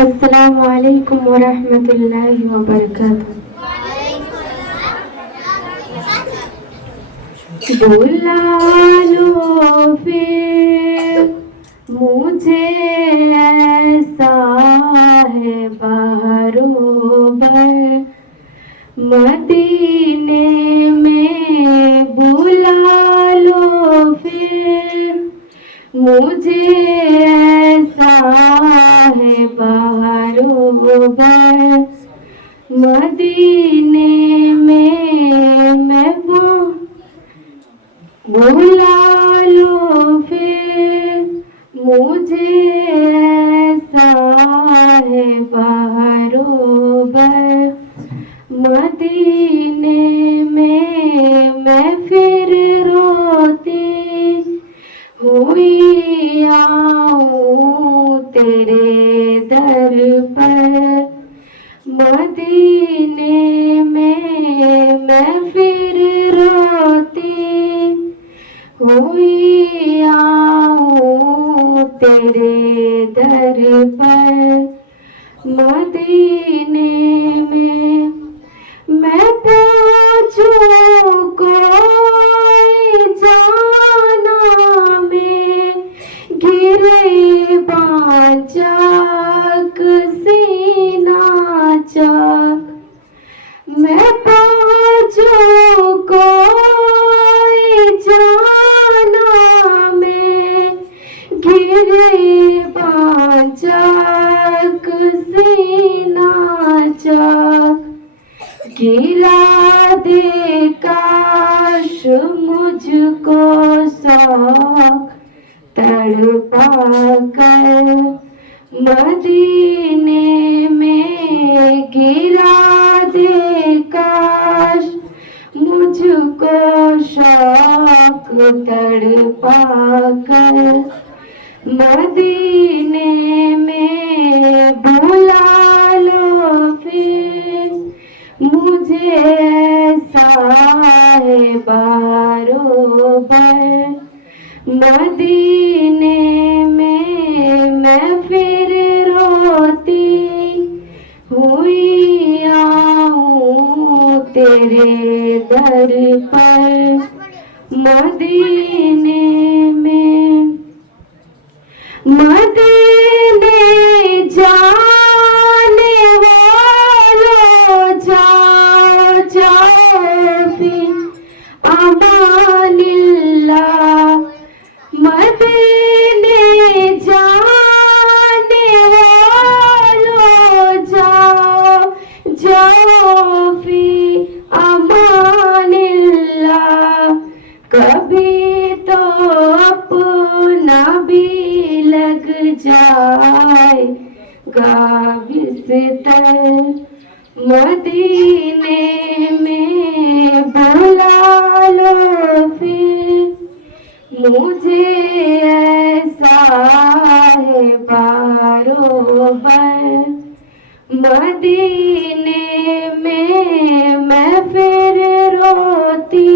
अस्सलामु अलैकुम वरहमतुल्लाहि वबरकातुह। बुला लो फिर मुझे, ऐसा है बरोबर मदीने में। बुला लो फिर मुझे, ऐसा है बरोबर मदीने में। मैं बुला लो फिर मुझे, ऐसा है बरोबर मदीने में। मैं फिर रोती हुई आऊं तेरे दर पर मदीने में। मैं फिर रोती हुई आऊं तेरे दर पर मदीने में। मैं पूछूं कोई जाना में, गिरे बांचक सीना चाक। मैं पूछूं कोई जाना में, गिरे बांचक सीना चाक। गिरा दे काश मुझको शौक, तड़पा कर मदीने में। गिरा दे काश मुझको शौक, तड़पा कर मदीने में। बुला लो फिर मुझे, ऐसा है बरोबर मदीने में। मैं फिर रोती हुई आऊं तेरे दर पर मदीने में। मदीने जाने वालों जाओ जाओ फिर अमानिल्लाह। मदीने जाने वालों जाओ जाओ फिर अमानिल्लाह। कभी तो अपना भी लग जाएगा बिस्तर मदीने में। बुला लो फिर मुझे, ऐसा है बरोबर मदीने में। मैं फिर रोती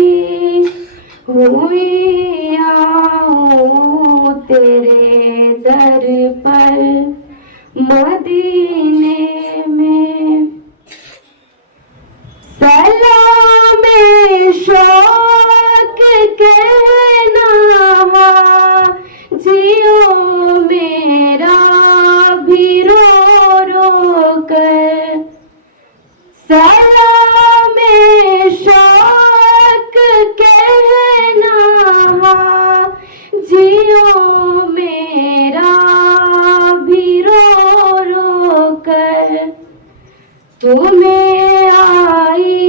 हुई आऊं तेरे दर पर मदीने में। सलाम शौक कहना जियो मेरा भी रो रो कर। सलाम शौक कहना जियो मेरा भी रो रो कर। तुम्हें आई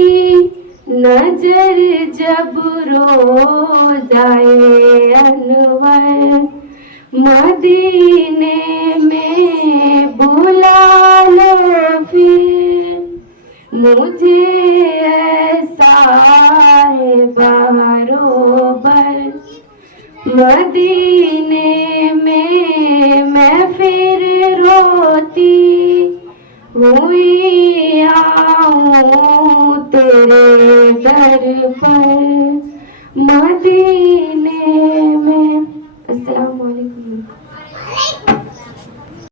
नजर जब रोज़ाए अनवर मदीने में। बुला लो फिर मुझे, ऐसा है बरोबर मदीने में। मैं फिर रोती हुई आऊं तेरे दर पर मदीने